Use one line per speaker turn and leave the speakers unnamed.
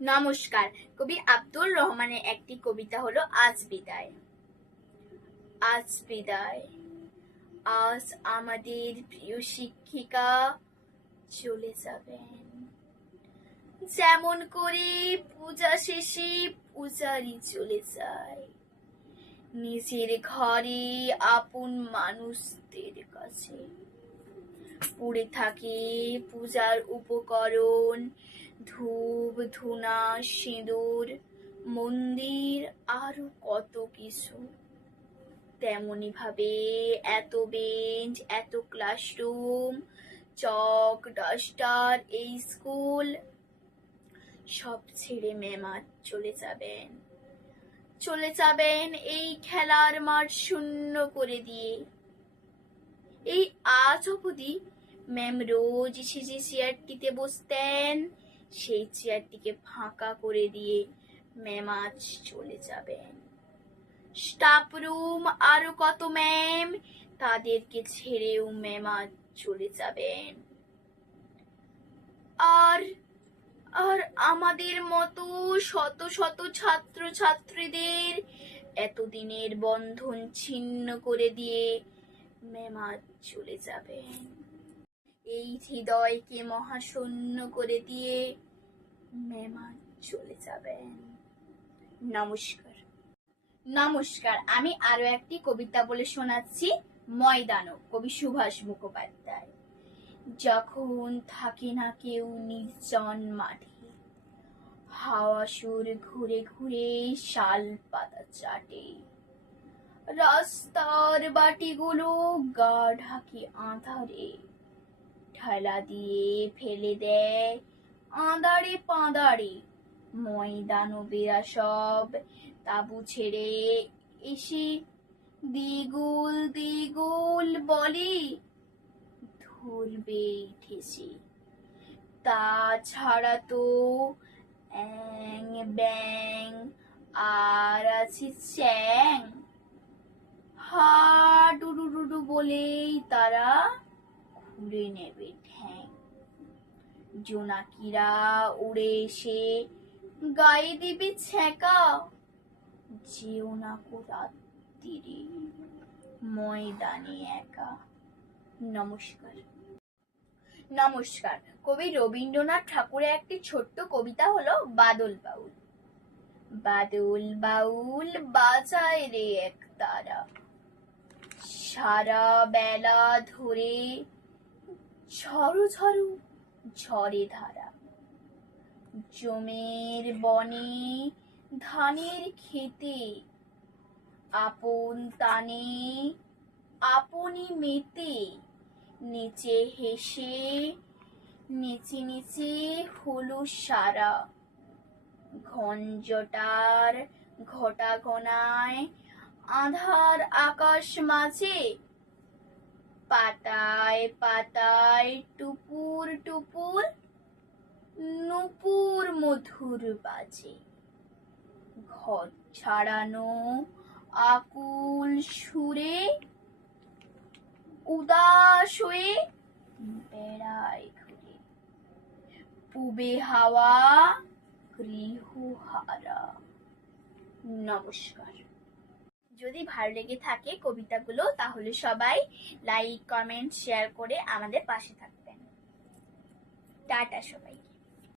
নমস্কার। কবি আব্দুর রহমানের একটি কবিতা হলো আজ বিদায়। আজ বিদায়। আজ আমাদের প্রিয় শিক্ষিকা চলে যাবেন। যেমন করে পূজা শেষে পূজারি চলে যায়। নিজের ঘরে আপন মানুষদের কাছে। পড়ে থাকে। পূজার উপকরণ, ধূপ, ধুনা, সিঁদুর, মন্দির, আরও কত কিছু। তেমনি ভাবে এত বেঞ্চ, এত ক্লাসরুম, চক, ডাস্টার, এই স্কুল সব ছেড়ে মেমার চলে যাবেন। চলে যাবেন এই খেলার মাঠ শূন্য করে দিয়ে। এই আজ অবধি ম্যাম রোজ এসে যে চেয়ারটিতে বসতেন, সেই চেয়ারটিকে ফাঁকা করে দিয়ে ম্যাম আজ চলে যাবেন। স্টাফ রুম আরও কত ম্যাম? তাদেরকে ছেড়েও ম্যাম আজ চলে যাবেন। আর আর আমাদের মতো শত শত ছাত্র ছাত্রীদের এতদিনের বন্ধন ছিন্ন করে দিয়ে আজ চলে যাবেন এই হৃদয়কে মহাশূন্য করে দিয়ে আজ চলে যাবেন। নমস্কার। নমস্কার, আমি আরও একটি কবিতা বলে শোনাচ্ছি ময়দানো কবি সুভাষ মুখোপাধ্যায়। যখন থাকে না কেউ নির্জন মাঠে, হাওয়া সুর ঘুরে ঘুরে শাল পাতা চাটে। রাস্তার বাটিগুলো গা ঢাকি আঁধারে। ঠেলা দিয়ে ফেলে দেয় আঁদারে পাঁদারে ময়দানবেরা সব তাবু ছেড়ে এসে দ্বিগুল দ্বিগুল বলে, ধরবে ঠেসে। তাছাড়া তো অ্যাং ব্যাং আর আছে চ্যাং হা ডুডু ডুডু বলেই তারা খুলে নেবে ঠ্যাং। জোনাকিরা উড়ে এসে গায়ে দিবে ছ্যাঁকা। যেও না কো রাত্রিরে ময়দানে একা। নমস্কার। নমস্কার। কবি রবীন্দ্রনাথ ঠাকুরের একটি ছোট্ট কবিতা হলো বাদল বাউল। বাদল বাউল বাজায় রে এক তারা। সারা বেলা ধরে ঝড়ো ঝড়ো ঝরে ধারা। জমের বনে ধানের খেতে আপন তানে আপনি মেতে নিচে হেসে নিচে নিচে হলো সারা। ঘঞ্জটার ঘটা ঘনায় আধার আকাশ মাঝে। পাতায় পাতায় টুপুর টুপুর, নুপুর মধুর বাজে। ঘর ছাড়ানো আকুল সুরে, উদাস হয়ে বেড়ায় ঘুরে। পুবে হাওয়া গৃহহারা নমস্কার। যদি ভালো লেগে থাকে কবিতাগুলো, তাহলে সবাই লাইক কমেন্ট শেয়ার করে আমাদের পাশে থাকবেন। টাটা সবাই